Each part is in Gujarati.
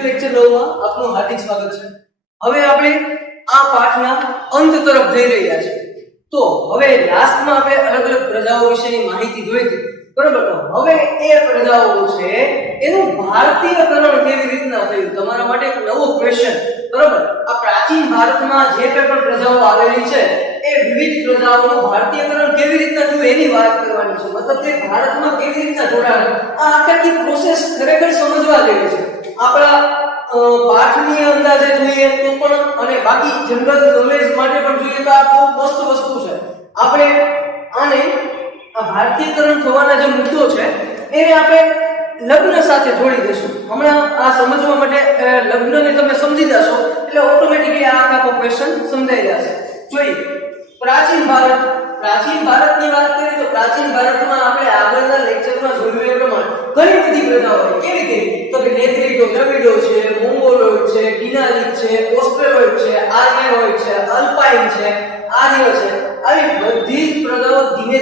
વિડિયો લેક્ચર 9 માં આપનું હાર્દિક સ્વાગત છે। હવે આપણે આ પાઠના અંત તરફ જઈ રહ્યા છીએ। તો હવે લાસ્ટમાં આપણે અલગ અલગ પ્રજાઓ વિશેની માહિતી જોઈ હતી, બરાબર? તો હવે એ પ્રજાઓ છે એનું ભારતીયકરણ કેવી રીતના થયું, તમારા માટે એક નવો ક્વેશ્ચન, બરાબર? આ પ્રાચીન ભારતમાં જે પણ પ્રજાઓ આવેલી છે એ વિવિધ પ્રજાઓનું ભારતીયકરણ કેવી રીતના થયું એની વાત કરવાની છે। મતલબ કે ભારતમાં કેવી રીતના જોડાણ, આ આખી પ્રોસેસ ખરેખર સમજવા જેવી છે। આપણા પાઠની અંદાજે જોઈએ તો પણ અને બાકી જનરલ નોલેજ માટે પણ જોઈએ તો આ બહુ મસ્ત વસ્તુ છે। આપણે આને આ ભારતીયકરણ થવાના જે મુદ્દો છે એને આપણે લગ્ન સાથે જોડી દઈશું। હમણાં આ સમજવા માટે લગ્નને તમે સમજી જશો એટલે ઓટોમેટિકલી આ આખો ક્વેશ્ચન સમજાઈ જશે। જોઈએ પ્રાચીન ભારતની વાત કરીએ તો પ્રાચીન ભારતમાં આપણે આગળના લેક્ચરમાં જોયું એ પ્રમાણે ઘણી બધી પ્રજાઓ હતી। કેવી તો કે નેત્રીડો, દ્રવિડો છે, મોંગોલોઇડ છે, ડિનાલિક છે, ઓસ્ટ્રેલોઇડ છે, આર્યનોઇડ છે, અલ્પાઇન છે, આર્ય છે, આવી બધી જ પ્રજાઓ ધીમે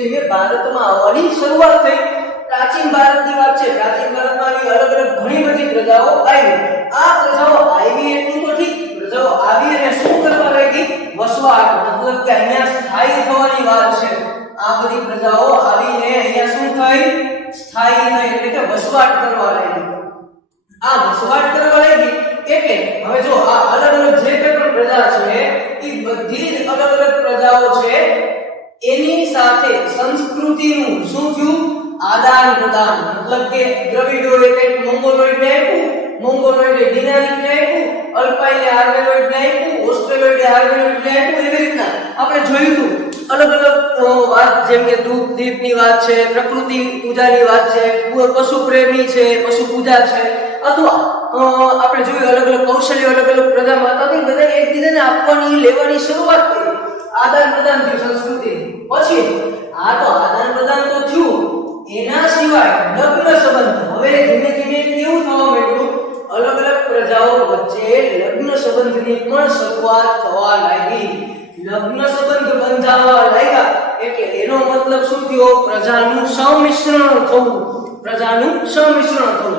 ધીમે ભારતમાં આવવાની શરૂઆત થઈ। પ્રાચીન ભારતની વાત છે, પ્રાચીન ભારતમાં આવી અલગ અલગ ઘણી બધી પ્રજાઓ આવી। આ પ્રજાઓ આવી એટલું તો ઠીક, પ્રજાઓ આવી અને શું કરવા લાગી? વસવાટ, મતલબ કે અહીંયા સ્થાયી થવાની વાત છે। આ બધી પ્રજાઓ આવીને અહીંયા શું થઈ? સ્થાયી થઈ, એટલે કે વસવાટ કરવા લાગી। આ વસવાટ કરવા લાગી એટલે હવે જો આ અલગ અલગ જે પણ પ્રજા છે એ બધી જ અલગ અલગ પ્રજાઓ છે એની સાથે સંસ્કૃતિનું શું થયું? આદાન પ્રદાન। મતલબ કે દ્રવિડોએ કંઈક મોંગોલોઇડને આપ્યું, મોંગોલોઇડે ડિનાલિકને આપ્યું, અલ્પાઇને આર્મેનોઇડને આપ્યું, ઓસ્ટ્રેલોઇડે આર્મેનોઇડને આપ્યું। એવી રીતના આપણે જોયું હતું અલગ અલગ વાત, જેમ કે ધૂપ દીપની વાત છે, પ્રકૃતિ પૂજાની વાત છે, પશુ પ્રેમી છે, પશુ પૂજા છે, અથવા આપણે જોયું અલગ અલગ કૌશલ્ય અલગ અલગ પ્રજામાં હતા, બધા એકબીજાને આપવાની લેવાની શરૂઆત કરી, આદાન પ્રદાન થયું સંસ્કૃતિ। પછી આ તો આદાન પ્રદાન તો થયું, એના સિવાય લગ્ન સંબંધ હવે ધીમે કેવું થવા માંડ્યું? અલગ અલગ પ્રજાઓ વચ્ચે લગ્ન સંબંધની પણ શરૂઆત થવા લાગી। લગ્ન સંબંધ બંધાવા લાગ્યા એટલે એનો મતલબ શું થયો? પ્રજાનું સંમિશ્રણ થવું, પ્રજાનું સંમિશ્રણ થવું।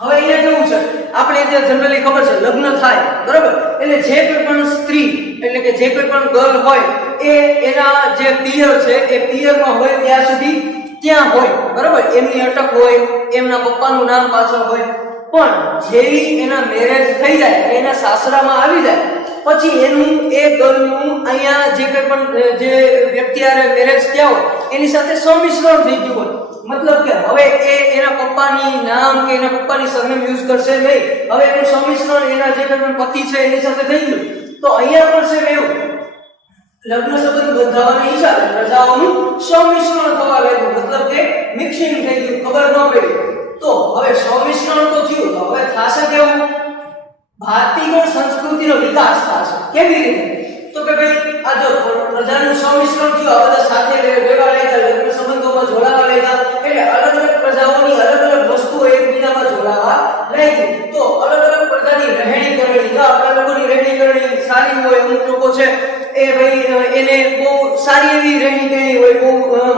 હવે અહીંયા કેવું છે, આપણે જે જનરલી ખબર છે લગ્ન થાય, બરાબર? એટલે જે કોઈ પણ સ્ત્રી એટલે કે જે કોઈ પણ ગર્લ હોય એ એના જે પિયર છે એ પિયરમાં હોય ત્યાં સુધી ત્યાં હોય, બરાબર? એમની અટક હોય, એમના પપ્પાનું નામ પાછળ હોય, પણ જેવી એના મેરેજ થઈ જાય, એના સાસરામાં આવી જાય પછી એનું એ ગર્લનું અહીંયા જે કોઈ પણ જે વ્યક્તિ આરે મેરેજ થયા હોય એની સાથે સંમિશ્રણ થઈ ગયું હોય। મતલબ કે હવે એ એના પપ્પાની નામ કે એના પપ્પાની સરનેમ યુઝ કરશે નહીં, હવે એનું સંમિશ્રણ એના જે કોઈ પણ પતિ છે એની સાથે થઈ ગયું। તો અહીંયા પણ છે એવું લગ્ન સંબંધ બંધાવાના હિસાબે પ્રજાઓનું સંમિશ્રણ થવા લાગ્યું, મતલબ કે મિક્સિંગ થઈ ગયું, ખબર ન પડી। તો હવે સંમિશ્રણ તો થયું, તો હવે થાશે કેવું? ભારતીય સંસ્કૃતિનો વિકાસ થશે। કેવી રીતે? તો કે ભાઈ આ જો પ્રજાનું સંમિશ્રણ થયું, બધા સાથે ભેગા લાગ્યા, લગ્ન સંબંધોમાં જોડાવા લાગ્યા, એટલે અલગ અલગ પ્રજાઓની અલગ અલગ વસ્તુઓ એકબીજામાં જોડાવા લાગી। તો અલગ અલગ પ્રજાની રહેણી કરણી, જો આપણા લોકોની રહેણી કરણી સારી હોય, અમુક લોકો છે એ ભાઈ એને બહુ સારી એવી રહેણી કરણી હોય, બહુ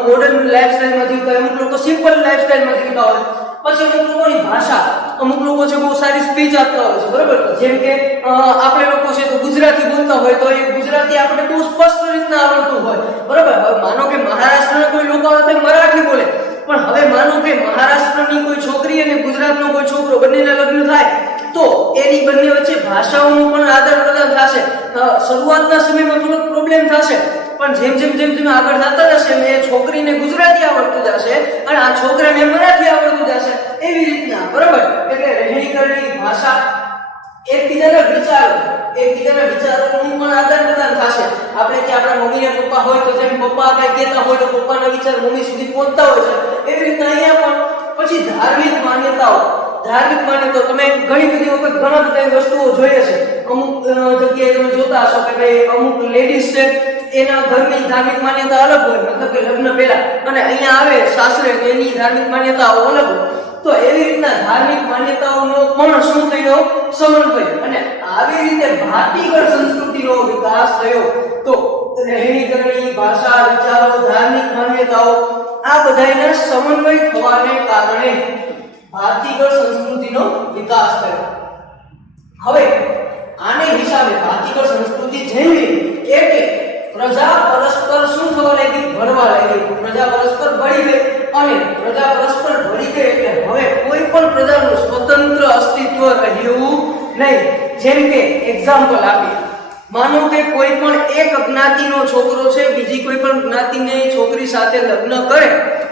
મોડર્ન લાઈફસ્ટાઈલમાં જીવતા હોય, અમુક લોકો સિમ્પલ લાઈફસ્ટાઈલમાં જીવતા હોય। પછી અમુક લોકોની ભાષા, અમુક લોકો છે બહુ સારી સ્પીચ આપતા હોય છે, બરાબર? જેમ કે આપણે લોકો છે તો ગુજરાતી બોલતા હોય તો એ ગુજરાતી આપણે બહુ સ્પષ્ટ રીતના આવડતું હોય, બરાબર? હવે માનો કે મહારાષ્ટ્રના કોઈ લોકો આવે તો મરાઠી બોલે, પણ હવે માનો કે મહારાષ્ટ્રની કોઈ છોકરી અને ગુજરાતનો કોઈ છોકરો બંનેના લગ્ન થાય તો એની બંને વચ્ચે ભાષાઓનું પણ આદાન પ્રદાન થશે। શરૂઆતના સમયમાં થોડોક પ્રોબ્લેમ થશે, પણ જેમ આગળ જતા જશે એ છોકરીને ગુજરાતી આવડતું જશે અને આ છોકરાને મરાઠી આવડતું જશે, એવી રીતના, બરાબર? એટલે રહેણી કરણી, ભાષા, એકબીજાના વિચારોનું પણ આદાન પ્રદાન થશે। આપણે કે આપણા મમ્મી ને પપ્પા હોય તો જેમ પપ્પા કઈ કહેતા હોય તો પપ્પાના વિચાર મમ્મી સુધી પહોંચતા હોય છે, એવી રીતના અહીંયા પણ। પછી ધાર્મિક માન્યતાઓ તમે ઘણી બધી વખત ઘણા બધા વસ્તુઓ જોઈએ છે, અમુક જગ્યાએ તમે જોતા હશો કે ભાઈ અમુક લેડીઝ છે એના ઘરની ધાર્મિક માન્યતા અલગ હોય, મતલબ કે લગ્ન પહેલા, અને અહીંયા આવે સાસરે તો એની ધાર્મિક માન્યતાઓ અલગ હોય। તો એવી રીતના ધાર્મિક માન્યતાઓનો પણ શું થયો? સમન્વય, અને આવી રીતે ભારતીય સંસ્કૃતિનો વિકાસ થયો। તો રહેણી કરણી, ભાષા, વિચારો, ધાર્મિક માન્યતાઓ આ બધાના સમન્વય થવાને કારણે ભારતીય સંસ્કૃતિનો વિકાસ થયો. હવે આને હિસાબે ભારતીય સંસ્કૃતિ જેવી એટલે પ્રજા પરસ્પર શું થવા લાગી? ભળવા લાગી. પ્રજા પરસ્પર ભળી ગઈ અને પ્રજા પરસ્પર ભળી ગઈ એટલે હવે કોઈ પણ પ્રજાનું સ્વતંત્ર અસ્તિત્વ રહ્યું નહીં. જેમ કે એક્ઝામ્પલ આપીએ, માનો કે કોઈ પણ એક જ્ઞાતિનો છોકરો છે બીજી કોઈ પણ જ્ઞાતિની છોકરી સાથે લગ્ન કરે,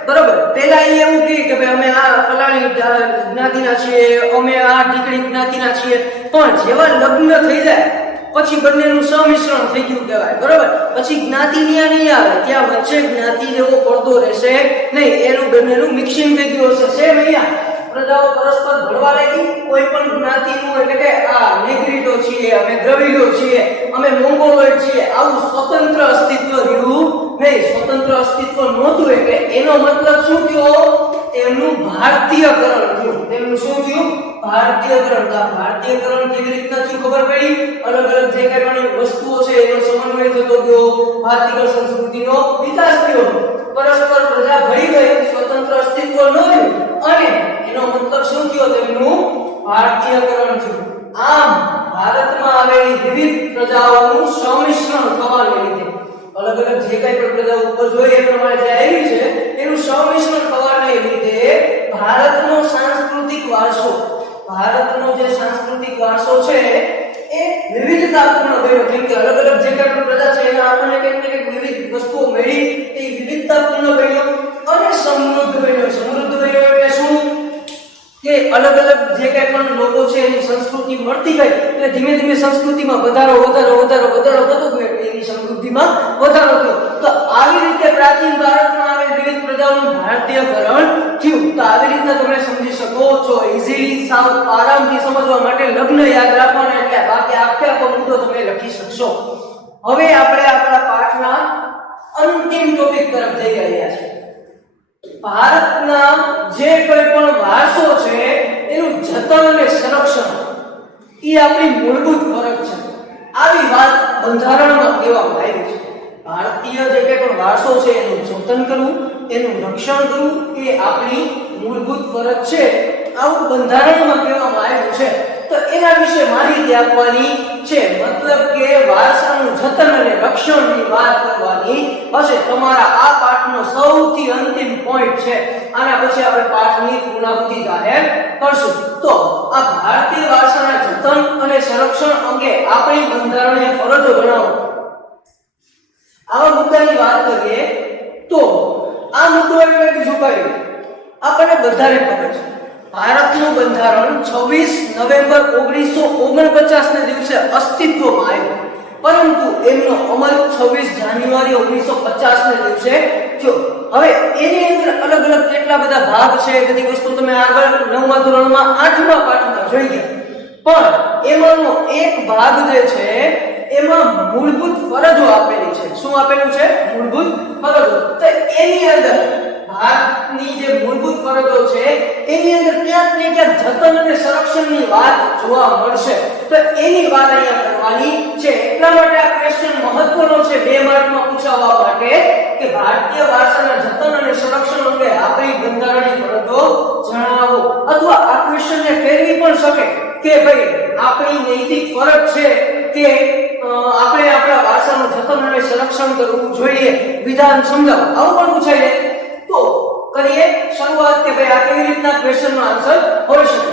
બરાબર? પહેલા એ એવું કહે કે ભાઈ અમે આ ફલાણી જ્ઞાતિના છીએ, અમે આ ઢીકડી જ્ઞાતિના છીએ, પણ જેવા લગ્ન થઈ જાય પછી બંનેનું સંમિશ્રણ થઈ ગયું કહેવાય, બરાબર? પછી જ્ઞાતિ ન્યા નહીં આવે, ત્યાં વચ્ચે જ્ઞાતિ જેવો પડદો રહેશે નહીં, એનું બંનેનું મિક્સિંગ થઈ ગયું હશે. સેમ અહીંયા પ્રજાઓ પરસ્પર ભળવા લાગી. કોઈ પણ જ્ઞાતિનું એટલે કે આ નેગ્રીટો છીએ, અમે દ્રવિડો છીએ, અમે મોંગોલોઈડ છીએ, આવું સ્વતંત્ર અસ્તિત્વ રહ્યું નહીં. સ્વતંત્ર અસ્તિત્વ નહોતું એટલે એનો મતલબ શું થયો? તેમનું ભારતીયકરણ થયું. તેમનું શું થયું? ભારતીયકરણ. ભારતીયકરણ કેવી રીતના થયું ખબર પડી? અલગ અલગ જે કઈ પણ વસ્તુઓ છે એનો સમન્વય થતો ગયો, ભારતીય સંસ્કૃતિનો વિકાસ થયો, પરસ્પર પ્રજા ભળી ગઈ, સ્વતંત્ર અસ્તિત્વ ન રહ્યું અને એનો મતલબ શું થયો? તેમનું ભારતીયકરણ થયું. આમ ભારતમાં આવેલી વિવિધ પ્રજાઓનું સંમિશ્રણ થવાને લીધે અલગ અલગ જે કઈ પણ પ્રજાઓ ઉપર જોઈએ એ પ્રમાણે જે આવી છે એનું સંમિશ્રણ થવાને લીધે ભારતનો સાંસ્કૃતિક વારસો, ભારતનો જે સાંસ્કૃતિક વારસો છે એ વિવિધતાપૂર્ણ બન્યો. કેમ કે અલગ અલગ જે કઈ પણ પ્રજા છે એના આપણને કંઈક ને કંઈક વિવિધ વસ્તુઓ મળી, એ વિવિધતાપૂર્ણ બન્યો અને સમૃદ્ધ બન્યો. સમૃદ્ધ બન્યો એટલે શું? કે અલગ અલગ જે કઈ પણ લોકો છે એની સંસ્કૃતિ મળતી ગઈ એટલે ધીમે ધીમે સંસ્કૃતિમાં વધારો થતો ગયો, એની સમૃદ્ધિમાં વધારો થયો. તો આવી રીતે પ્રાચીન ભારતમાં આવેલ વિવિધ પ્રજાઓનું ભારતીયકરણ થયું. તો આવી રીતના તમે સમજી શકો છો ઈઝીલી, સાવ આરામથી સમજવા માટે લગ્ન યાદ રાખવાના, એટલે બાકી આખો મુદ્દો તમે લખી શકશો. હવે આપણે આપણા પાઠના અંતિમ ટોપિક તરફ જઈ રહ્યા છીએ. ભારતના જે કોઈ પણ વારસો છે એનું જતન અને સંરક્ષણ એ આપણી મૂળભૂત ફરજ છે. આવી વાત બંધારણમાં કહેવામાં આવી છે. ભારતીય જે કોઈ પણ વારસો છે એનું જતન કરવું, એનું રક્ષણ કરવું એ આપણી મૂળભૂત ફરજ છે. આવું બંધારણમાં કહેવામાં આવ્યું છે. તો એના વિશે માહિતી આપવાની છે. મતલબ કે વારસાનું જતન અને રક્ષણની વાત કરવાની હશે. તમારા આ પાઠનો સૌથી અંતિમ પોઈન્ટ છે. આના પછી આપણે પાઠની પૂર્ણાહુતિ જાહેર કરશું. તો આ ભારતીય વારસાના જતન અને સંરક્ષણ અંગે આપણી બંધારણીય ફરજો જણાવો. આવા મુદ્દાની વાત કરીએ તો આ મુદ્દો એટલે બીજું કઈ આપણને બધાને ખબર છે. ભારતનું બંધારણ 26 નવેમ્બર 1949 ના દિવસે અસ્તિત્વમાં આવ્યું, પરંતુ એનો અમલ 26 જાન્યુઆરી 1950 ના દિવસે થયો. હવે એની અંદર અલગ અલગ કેટલા બધા ભાગ છે, બધી વસ્તુ તમે આગળ 9મા ધોરણમાં 8મા પાઠમાં જોઈ ગયા. પણ એમાંનો એક ભાગ જે છે એમાં મૂળભૂત ફરજો આપેલી છે. શું આપેલું છે? મૂળભૂત ફરજો. તો એની અંદર ભારતની જે મૂળભૂત ફરજો છે એની અંદર ક્યાંક ને ક્યાંક જતન અને સંરક્ષણની વાત જોવા મળશે. તો એની વાત અહીંયા કરવાની છે. એટલા માટે આ ક્વેશ્ચન મહત્વનો છે 2 માર્કમાં પૂછાવવા માટે કે ભારતીય વારસાના જતન અને સંરક્ષણ અંગે આપણી બંધારણીય ફરજો જણાવો. અથવા આ ક્વેશ્ચનને ફેરવી પણ શકે કે ભાઈ આપણી નૈતિક ફરજ છે કે આપણે આપણા વારસાનું જતન અને સંરક્ષણ કરવું જોઈએ, વિધાન સમજાવો. આવું પણ પૂછાય જાય. તો કરીએ શરૂઆત કે ભાઈ આ કેવી રીતના ક્વેશ્ચનનો આન્સર હોઈ શકે.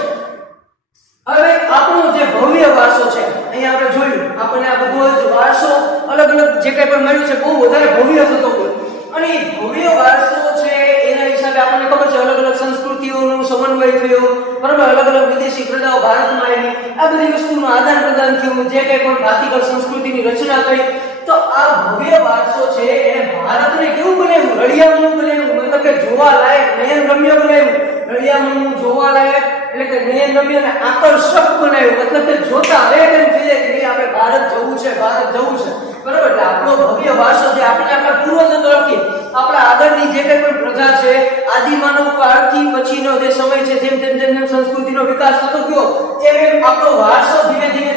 હવે આપણો જે ભવ્ય વારસો છે અહીંયા આપણે જોયું, આપણને આ બધો જ વારસો અલગ અલગ જે કંઈ પણ મળ્યું છે બહુ વધારે ભવ્ય થતો હોય અને એ ભવ્ય વારસો છે એના હિસાબે આપણને ખબર છે અલગ અલગ સંસ્કૃતિઓનો સમન્વય થયો, બરાબર? અલગ અલગ વિદેશી પ્રજાઓ ભારતમાં આવી, આ બધી વસ્તુનું આદાન પ્રદાન થયું, જે કંઈ પણ ભારતીય સંસ્કૃતિની રચના થઈ. તો આ ભવ્ય વારસો છે એને ભારતને કેવું બનાવ્યું? રળિયામણું બનાવ્યું. મતલબ કે જોવાલાયક, નયનરમ્ય બનાવ્યું. રળિયામણું જોવાલાયક એટલે કે નયનરમ્ય અને આકર્ષક બનાવ્યું. મતલબ કે જોતા રહે એમ થઈ જાય કે આપણે ભારત જવું છે, ભારત જવું છે, બરાબર? એટલે આપણો ભવ્ય વારસો જે આપણે આપણા પૂર્વજો તરફથી આપણા આગળની જે કંઈ પણ પ્રજા છે આદિમાનવ કાળથી પછીનો જે સમય છે જેમ જેમ સંસ્કૃતિનો વિકાસ થતો ગયો એમ આપણો વારસો ધીમે ધીમે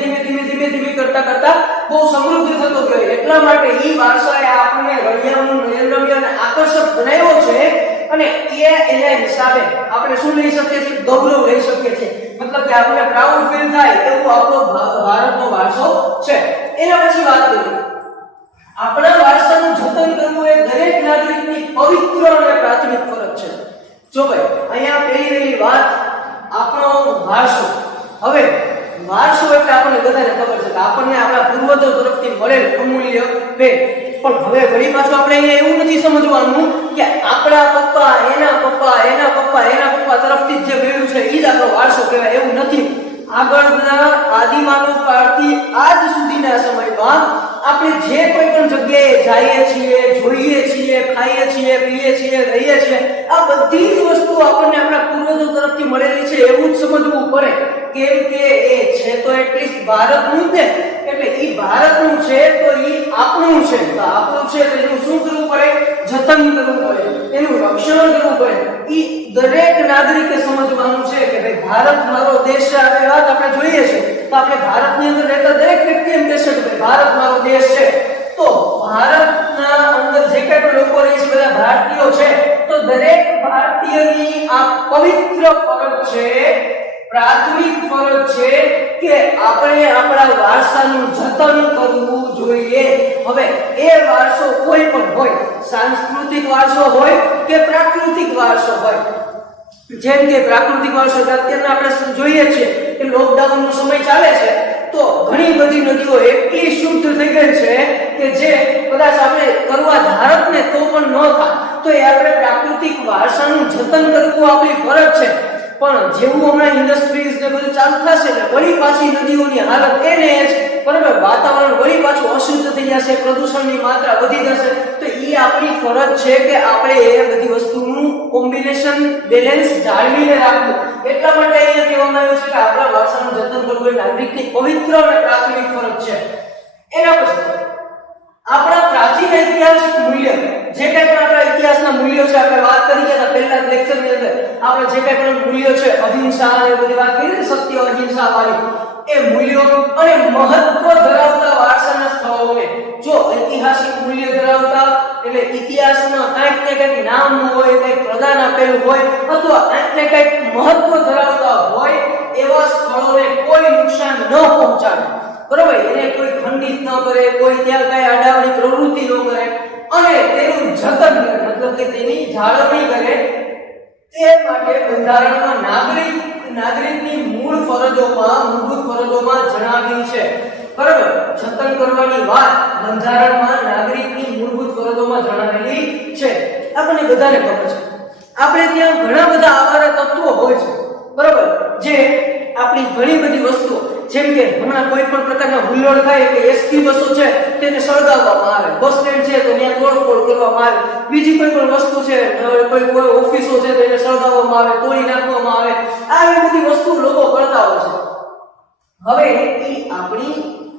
કરતા બહુ સમૃદ્ધ થતો ગયો. એટલા માટે એ વારસાએ આપણને રળિયામણું, નયનરમ્ય અને આકર્ષક બનાવ્યો છે અને એના હિસાબે આપણે શું લઈ શકીએ છીએ? ગૌરવ લઈ શકીએ છીએ. મતલબ કે આપણને પ્રાઉડ ફીલ થાય એવું આપણો ભારતનો વારસો છે. એના પછી વાત કરીએ, આપણા વારસાનું જતન કરવું એ દરેક નાગરિકની પવિત્ર અને પ્રાથમિક ફરજ છે. જો ભાઈ અહીંયા પહેલી વાત આપણો વારસો. હવે વારસો એટલે આપણને બધાને ખબર છે કે આપણને આપણા પૂર્વજો તરફથી મળેલ અમૂલ્ય ભેટ. પણ હવે વળી પાછું આપણે અહીંયા એવું નથી સમજવાનું કે આપણા પપ્પા એના પપ્પા એના પપ્પા એના પપ્પા તરફથી જે મળ્યું છે એ જ આપણો વારસો કહેવાય, એવું નથી. આગળના આદિમાનવ કાળથી આજ સુધીના સમયમાં આપણે જે કોઈ પણ જગ્યાએ જઈએ છીએ, જોઈએ છીએ, ખાઈએ છીએ, પીએ છીએ, રહીએ છીએ, આ બધી જ વસ્તુ આપણને આપણા પૂર્વજો તરફથી મળેલી છે એવું જ સમજવું પડે. કેમ કે એ છે તો એટલીસ્ટ ભારતનું જ ને, એટલે એ ભારતનું છે તો એ આપણું છે. તો આપણું છે તો એનું શું કરવું પડે? જતન કરવું પડે, એનું રક્ષણ કરવું પડે. એ દરેક નાગરિકે સમજવાનું છે કે ભાઈ ભારત મારો દેશ છે. આ વાત આપણે જોઈએ છે તો આપણે ભારતની અંદર રહેતા દરેક વ્યક્તિ એમ કહેશે કે ભાઈ ભારત મારો દેશ છે. તો ભારતના અંદર જે કંઈ પણ લોકો રહે છે બધા ભારતીયો છે, તો દરેક ભારતીયની આ પવિત્ર ફરજ છે, પ્રાથમિક ફરજ છે કે આપણે આપણા વારસાનું જતન કરવું જોઈએ. હવે એ વારસો કોઈ પણ હોય, સાંસ્કૃતિક વારસો હોય કે પ્રાકૃતિક વારસો હોય. જેમ કે પ્રાકૃતિક વારસો અત્યારના આપણે જોઈએ છીએ કે લોકડાઉનનો સમય ચાલે છે તો ઘણી બધી નદીઓ એટલી શુદ્ધ થઈ ગઈ છે કે જે કદાચ આપણે કરવા ધારત ને તો પણ ન થાય. તો એ આપણે પ્રાકૃતિક વારસાનું જતન કરવું આપણી ફરજ છે. પણ જેવું હમણાં ઇન્ડસ્ટ્રીઝ ને બધું ચાલુ થશે ને વળી પાછી નદીઓની હાલત એને જ બરાબર, વાતાવરણ વળી પાછું અશુદ્ધ થઈ જશે, પ્રદૂષણની માત્રા વધી જશે. તો એ આપણી ફરજ છે કે આપણે એ બધી વસ્તુનું કોમ્બિનેશન બેલેન્સ જાળવીને રાખવું. એટલા માટે અહીંયા કહેવામાં આવ્યું છે કે આપણા વારસાનું જતન કરવું એ નાગરિકની પવિત્ર અને પ્રાથમિક ફરજ છે. એના પછી આપણા પ્રાચીન ઐતિહાસિક મૂલ્ય, જે કંઈ પણ આપણા ઇતિહાસના મૂલ્યો છે, આપણે વાત કરી ગયા પહેલા લેક્ચરની અંદર, આપણે જે કંઈ પણ મૂલ્યો છે, અહિંસા અને બધી વાત કરી ને, સત્ય અહિંસા વાળી, એ મૂલ્યો અને મહત્વ ધરાવતા વારસાના સ્થળોને જો ઐતિહાસિક મૂલ્ય ધરાવતા એટલે ઇતિહાસમાં કંઈક ને કંઈક નામ હોય, કંઈક પ્રદાન આપેલું હોય અથવા કંઈક ને કંઈક મહત્વ ધરાવતા હોય એવા સ્થળોને કોઈ નુકસાન ન પહોંચાડે. બરોબર, એને કોઈ ખંડિત ન કરે, કોઈ ત્યાં કઈ આડાવડી પ્રવૃત્તિ ન કરે અને તેનું જતન કરે, મતલબ કે તેની જાળવણી કરે. તે માટે બંધારણમાં નાગરિકની મૂળભૂત ફરજોમાં જણાવી છે. બરાબર, જતન કરવાની વાત બંધારણમાં નાગરિકની મૂળભૂત ફરજોમાં જણાવેલી છે. આપણને બધાને ખબર છે આપણે ત્યાં ઘણા બધા આવારા તત્વો હોય છે, બરાબર, જે આપણી ઘણી બધી વસ્તુઓ, જેમ કે હમણાં કોઈ પણ પ્રકારના હુલ્લડ થાય કે એસટી બસો છે તેને સળગાવવામાં આવે, બસ સ્ટેન્ડ છે તો ત્યાં તોડફોડ કરવામાં આવે, બીજી કોઈ પણ વસ્તુ છે, કોઈ ઓફિસો છે તો એને સળગાવવામાં આવે, તોડી નાખવામાં આવે. આવી બધી વસ્તુ લોકો કરતા હોય છે. હવે એ આપણી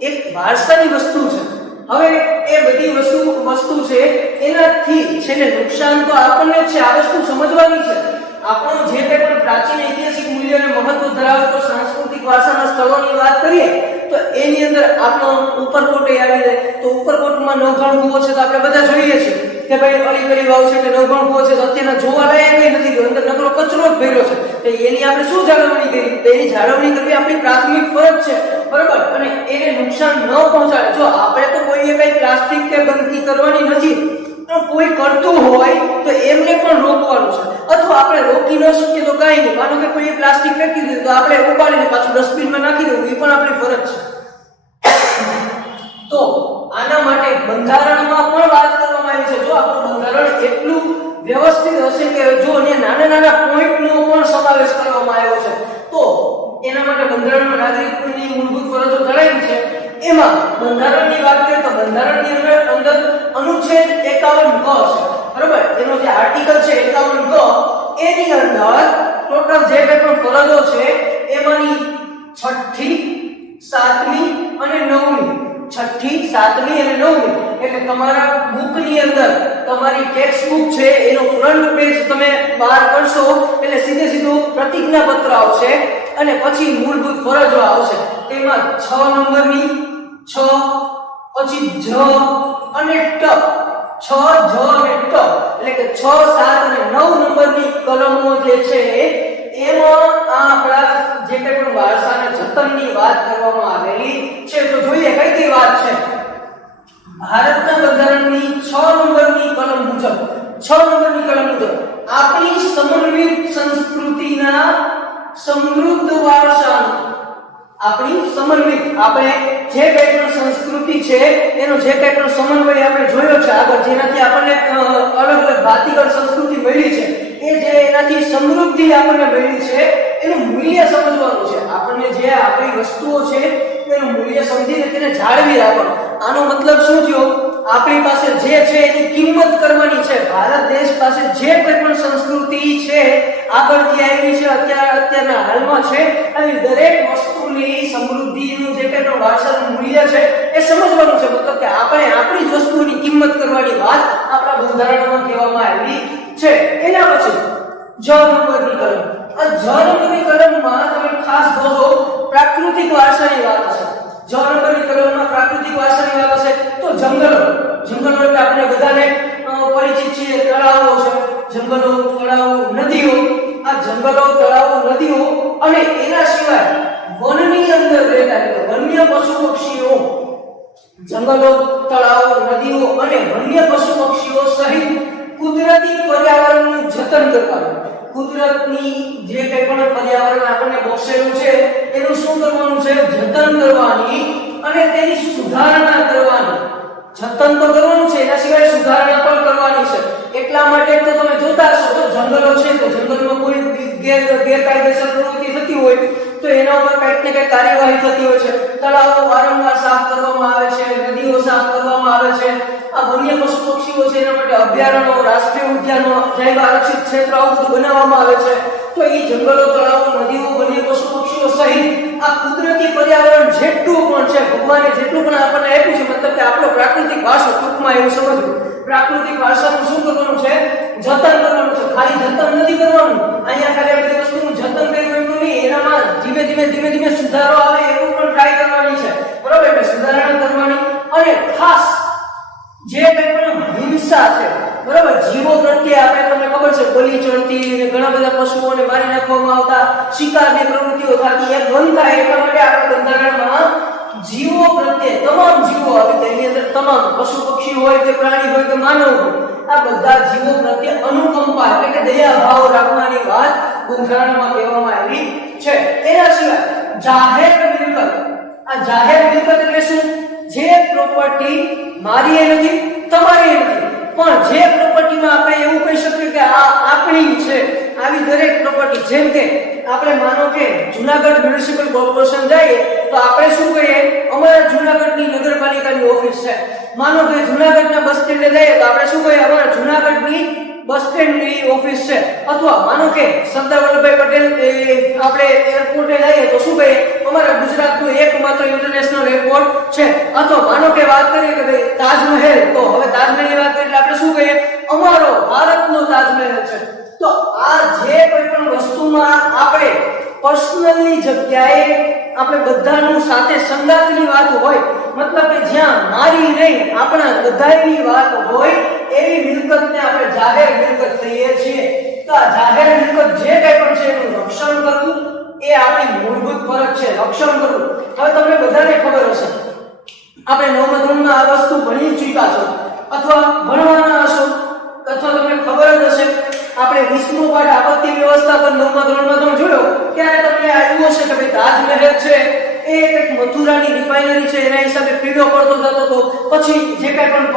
એક વારસાની વસ્તુ છે. હવે એ બધી વસ્તુ છે એનાથી છે ને નુકસાન તો આપણને જ છે. આ વસ્તુ સમજવાની છે. આપણો જે કંઈ પણ પ્રાચીન ઐતિહાસિક મૂલ્ય અને મહત્વ ધરાવતો સાંસ્કૃતિક વારસાના સ્થળોની વાત કરીએ તો એની અંદર આપણો ઉપરકોટ આવી જાય. તો ઉપરકોટમાં નવઘણ કૂવો છે તો આપણે બધા જોઈએ છીએ કે ભાઈ અલીકડી વાવ છે કે નવઘણ કૂવો છે તો અત્યારના જોવાલાયક કંઈ નથી, અંદર નકરો કચરો જ ભર્યો છે. તો એની આપણે શું જાળવણી કરી? તો એની જાળવણી કરવી આપણી પ્રાથમિક ફરજ છે, બરાબર, અને એને નુકસાન ન પહોંચાડે. જો આપણે તો કોઈએ કઈ પ્લાસ્ટિક કે ગંદકી કરવાની નથી, કોઈ કરતું હોય તો એમને પણ રોકવાનું છે. અથવા આપણે રોકી ન શકીએ તો કાંઈ નહીં, માનો કે કોઈ પ્લાસ્ટિક ફેંકી દીધું તો આપણે ઉપાડીને પાછું ડસ્ટબિનમાં નાખી દેવું, એ પણ આપણી ફરજ છે. તો આના માટે બંધારણમાં પણ વાત કરવામાં આવી છે. જો આપણું બંધારણ એટલું વ્યવસ્થિત હશે કે જો નાના નાના પોઈન્ટનો પણ સમાવેશ કરવામાં આવ્યો છે તો એના માટે બંધારણમાં નાગરિકોની મૂળભૂત ફરજો જણાવી છે. એમાં બંધારણની વાત કરીએ તો બંધારણની અંદર અનુચ્છેદ 51 ક છે, બરાબર, એનો જે આર્ટિકલ છે 51 ક, એની અંદર ટોટલ જે કંઈ પણ ફરજો છે એમાંની 6ઠી, 7મી અને 9મી, 6ઠી, 7મી અને 9મી એટલે તમારા બુકની અંદર તમારી ટેક્સ્ટ બુક છે એનો ફ્રન્ટ પેજ તમે બહાર કરશો એટલે સીધું પ્રતિજ્ઞાપત્ર આવશે અને પછી મૂળભૂત ફરજો આવશે. તેમાં 6 નંબરની 6, પછી જ અને ટ, 6 જ અને ટ એટલે કે 6, 7 અને 9 નંબરની કલમો જે છે એમાં આ આપણા જે કંઈ પણ વારસાના જતનની વાત કરવામાં આવેલી છે. તો જોઈએ કઈ કઈ વાત છે. ભારતના બંધારણની 6 નંબરની કલમ મુજબ 6 નંબરની કલમ મુજબ આપણી સમન્વિત સંસ્કૃતિના સમૃદ્ધ વારસાનું આપણી સમન્વિત આપણે જે કંઈ પણ સંસ્કૃતિ છે એનો જે કંઈ પણ સમન્વય આપણે જોયો છે આગળ, જેનાથી આપણને અલગ અલગ ભાતીગળ સંસ્કૃતિ મળી છે, એ જે એનાથી સમૃદ્ધિ આપણને મળી છે એનું મૂલ્ય સમજવાનું છે. આપણને જે આપણી વસ્તુઓ છે એનું મૂલ્ય સમજીને તેને જાળવી રાખવાનું. આનો મતલબ શું થયો? આપણી પાસે જે છે એની કિંમત કરવાની છે. ભારત દેશ પાસે જે કોઈ પણ સંસ્કૃતિ છે આગળથી આવી છે, અત્યારના હાલમાં છે, આવી દરેક વસ્તુની સમૃદ્ધિનું જે કંઈ પણ વારસાનું મૂલ્ય છે એ સમજવાનું છે. મતલબ કે આપણે આપણી જ વસ્તુની કિંમત કરવાની વાત આપણા બંધારણમાં કહેવામાં આવી છે. એના પછી જ નંબરની કલમ. આ જ નંબરની કલમમાં તમે ખાસ જોજો પ્રાકૃતિક વારસાની વાત છે. જ નંબરની કલમમાં પ્રાકૃતિક વારસાની વાત છે. તો જંગલો એટલે આપણે બધાને પરિચિત છીએ. તળાવો છે, જંગલો, તળાવો, નદીઓ. આ જંગલો, તળાવો, નદીઓ અને એના સિવાય વનની અંદર રહેતા વન્ય પશુ પક્ષીઓ, જંગલો, તળાવો, નદીઓ અને વન્ય પશુ પક્ષીઓ સહિત કુદરતી પર્યાવરણનું જતન કરવાનું. કુદરતની જે કંઈ પણ પર્યાવરણ આપણને બક્ષેલું છે એનું શું કરવાનું છે? જતન કરવાની અને તેની સુધારણા કરવાની. જતન તો કરવાનું છે, એના સિવાય સુધારણા પણ કરવાની છે. એટલા માટે તો તમે જોતા હશો તો જંગલો છે તો જંગલમાં કોઈ ગેરકાયદેસર પ્રવૃત્તિ થતી હોય તો એના ઉપર કંઈક ને કંઈક કાર્યવાહી થતી હોય છે. તળાવો વારંવાર સાફ કરવામાં આવે છે, નદીઓ સાફ કરવામાં આવે છે. આ વન્ય પશુ પક્ષીઓ છે એના માટે અભયારણ્યો, રાષ્ટ્રીય ઉદ્યાનો, જૈવ આરક્ષિત ક્ષેત્રો આવું બધું બનાવવામાં આવે છે. તો એ જંગલો, તળાવો, નદીઓ, વન્ય પશુ પક્ષીઓ સહિત આ કુદરતી પર્યાવરણ જેટલું પણ છે, ભગવાને જેટલું પણ આપણને આપ્યું છે, મતલબ કે આપણો પ્રાકૃતિક વારસો, ટૂંકમાં એવું સમજવું, પ્રાકૃતિક વારસાનું શું કરવાનું છે? જતન કરવાનું છે. ખાલી જતન નથી કરવાનું, અહીંયા ખાલી આ બધી વસ્તુનું જતન કર્યું એટલું નહીં, એનામાં ધીમે ધીમે સુધારો આવે એવું પણ ટ્રાય કરવાની છે. બરોબર? એટલે સુધારણા કરવાની. અને ખાસ જે કંઈ પણ હિંસા છે, બરાબર, જીવો પ્રત્યે આપણે તમને ખબર છે બલી ચડતી, ઘણા બધા પશુઓને મારી નાખવામાં આવતા, શિકારની પ્રવૃત્તિઓ થતી, એ બંધ થાય એટલા માટે આપણા બંધારણમાં જીવો પ્રત્યે, તમામ જીવો આવે તેની અંદર તમામ પશુ પક્ષી હોય કે પ્રાણી હોય કે માનવ હોય, આ બધા જીવો પ્રત્યે અનુકંપા એટલે કે દયા ભાવ રાખવાની વાત બંધારણમાં કહેવામાં આવી છે. એના સિવાય જાહેર મિલકત. આ જાહેર મિલકત એટલે શું? જે પ્રોપર્ટી મારી એ નથી, તમારી એ નથી, પણ જે પ્રોપર્ટીમાં આપણે એવું કહી શકીએ કે આ આપણી છે, આવી દરેક પ્રોપર્ટી. જેમ કે આપણે માનો કે જુનાગઢ મ્યુનિસિપલ કોર્પોરેશન જઈએ તો આપણે શું કહીએ? અમારા જુનાગઢની નગરપાલિકાની ઓફિસ છે. માનો કે જુનાગઢના બસ સ્ટેન્ડે જઈએ તો આપણે શું કહીએ? અમારા જુનાગઢની બસ સ્ટેન્ડની ઓફિસ છે. અથવા માનો કે સરદાર વલ્લભભાઈ પટેલ આપણે એરપોર્ટે જઈએ તો શું કહીએ? અમારા ગુજરાતનું એકમાત્ર ઇન્ટરનેશનલ એરપોર્ટ છે. અથવા માનો કે વાત કરીએ કે ભાઈ તાજમહેલ, તો હવે તાજમહેલની વાત કરીએ એટલે આપણે શું કહીએ? અમારો ભારતનો તાજમહેલ છે. તો આ જે કોઈ પણ વસ્તુમાં આપણે પર્સનલની જગ્યાએ આપણે બધાનું સાથે સંગાતની વાત હોય, મતલબ કે જ્યાં મારી નહીં આપણા બધાની વાત હોય એવી મિલકતને આપણે જાહેર મિલકત કહીએ છીએ. તો આ જાહેર મિલકત જે કંઈ પણ છે એનું રક્ષણ કરવું એ આપણી મૂળભૂત ફરજ છે. રક્ષણ કરવું. હવે તમને બધાને ખબર હશે, આપણે 9મા ધોરણમાં આ વસ્તુ ભણી ચૂક્યા છો અથવા ભણવાના હશો, અથવા તમને ખબર જ હશે આપણે 20મો પાઠ આપત્તિ વ્યવસ્થાપન 9મા ધોરણમાં તમે જોયો ત્યારે તમને આવ્યું હશે કે ભાઈ તાજમહેલ છે એ એક મથુરાની રિફાઇનરી છે, એના હિસાબે પીળો પડતો જતો હતો, પછી જે કંઈ પણ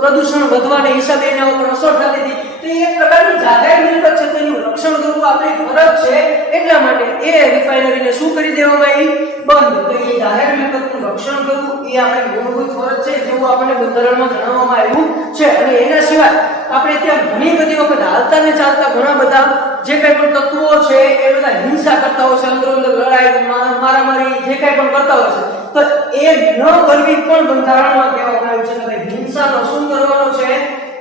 પ્રદૂષણ વધવાને હિસાબે એના ઉપર અસર થતી હતી. તો એ એક પ્રકારની જાહેર મિલકત છે, તો એનું રક્ષણ કરવું આપણી ફરજ છે. એટલા માટે એ રિફાઇનરીને શું કરી દેવામાં આવી? બંધ. તો એ જાહેર મિલકતનું રક્ષણ કરવું એ આપણી મૂળભૂત ફરજ છે, જેવું આપણને બંધારણમાં જણાવવામાં આવ્યું છે. અને એના સિવાય આપણે ત્યાં ઘણી બધી વખત હાલતા ને ચાલતા ઘણા બધા જે કંઈ પણ તત્વો છે એ બધા હિંસા કરતા હોય છે, અંદરો અંદર લડાઈ, મારામારી જે કંઈ પણ કરતા હોય છે, તો એ ન કરવી પણ બંધારણમાં કહેવામાં આવ્યું છે કે ભાઈ હિંસાનો શું કરવાનો છે?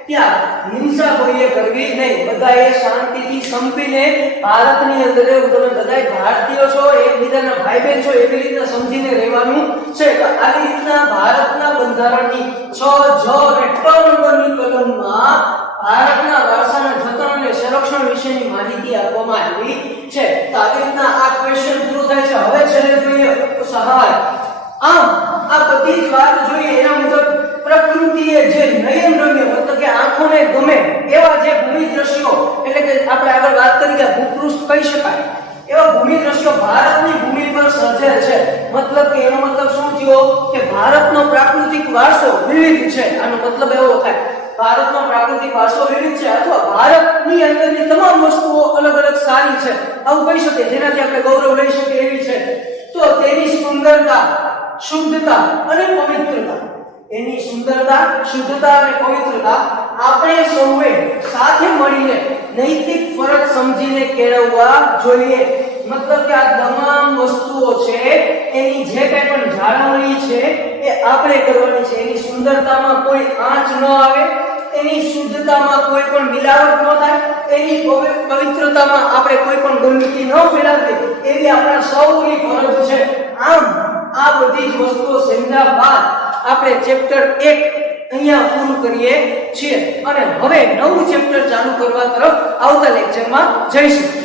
ત્યાં હિંસા કોઈએ કરવી નહીં, બધાએ શાંતિથી સંપીને ભારતની અંદર તમે બધાય ભારતીયો છો, એકબીજાના ભાઈ બહેન છો, એવી રીતના સમજીને રહેવાનું છે. તો આવી રીતના ભારતના બંધારણની 6 અને 3 નંબરની કલમમાં ભારતના વારસાના જતન અને સંરક્ષણ વિશેની માહિતી આપવામાં આવી છે. તો આવી રીતના આ ક્વેશ્ચન પૂરો થાય છે. હવે છેલ્લે જોઈએ સવાલ. આમ આ બધી જ વાત જોઈએ એના મુજબ પ્રકૃતિએ જે નયનરમ્ય મતલબ કે આંખોને ગમે એવા જે ભૂમિ દ્રશ્યો, એટલે કે આપણે આગળ વાત કરી કે ભૂપૃષ્ઠ કહી શકાય એવા ભૂમિ દ્રશ્યો ભારતની ભૂમિ પર સર્જેલ છે. મતલબ કે એનો મતલબ શું થયો કે ભારતનો પ્રાકૃતિક વારસો વિવિધ છે. આનો મતલબ એવો થાય ભારતનો પ્રાકૃતિક વારસો વિવિધ છે, અથવા ભારતની અંદરની તમામ વસ્તુઓ અલગ અલગ સારી છે, આવું કહી શકીએ, જેનાથી આપણે ગૌરવ લઈ શકીએ એવી છે. તો તેની સુંદરતા, શુદ્ધતા અને પવિત્રતા, એની સુંદરતા, શુદ્ધતા અને પવિત્રતા આપણે સૌએ સાથે મળીને નૈતિક ફરજ સમજીને કેળવવા જોઈએ. મતલબ કે આ તમામ વસ્તુઓ છે એની જે કંઈ પણ જાળવણી છે એ આપણે કરવાની છે. એની સુંદરતામાં કોઈ આંચ ન આવે, એની શુદ્ધતામાં કોઈ પણ મિલાવટ ન થાય, એની પવિત્રતામાં આપણે કોઈ પણ ગંદકી ન ફેલાવીએ, એવી આપણા સૌની ફરજ છે. આમ આ બધી જ વસ્તુઓ સમજ્યા બાદ આપણે ચેપ્ટર 1 અહીંયા પૂરું કરીએ છીએ અને હવે નવું ચેપ્ટર ચાલુ કરવા તરફ આવતા લેક્ચરમાં જઈશું.